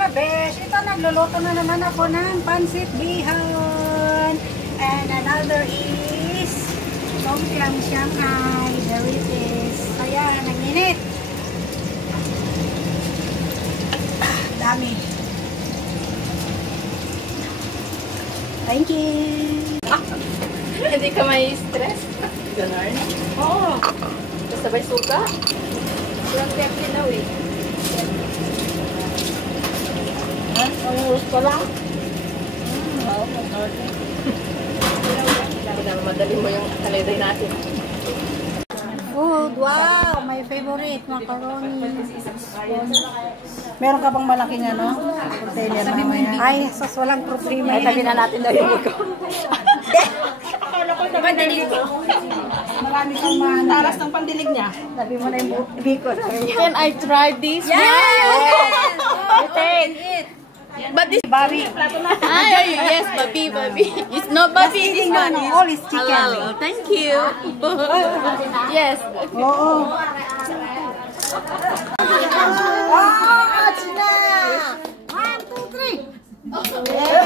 mga besh, ito nagluluto na naman ako ng pansit bihon. And another is Tom Yum Shanghai. There it is. Kaya nag-init. Dami. Thank you. Hindi ka may stress? Ganon? Oo. Sabay suka? Walang pepsi na eh. Ang urus ko lang. Wow, mag-order. Kailangan madali mo yung kaliday natin. Food, wow! My favorite, macaroni. Meron ka bang malaking ano? Container mamaya? Ay, sus, walang problema. Ay, sabi na natin daw yung buko. Akala ko naman dito. Marami kang mga taras ng pandilig niya. Sabi mo na yung biko. Can I try this? Yes! Yes! But this Bobby. yes, Bobby. It's not Bobby, this one is all is chicken. halal. Thank you. Yes. Oo. Oh, China! 1, 2, 3.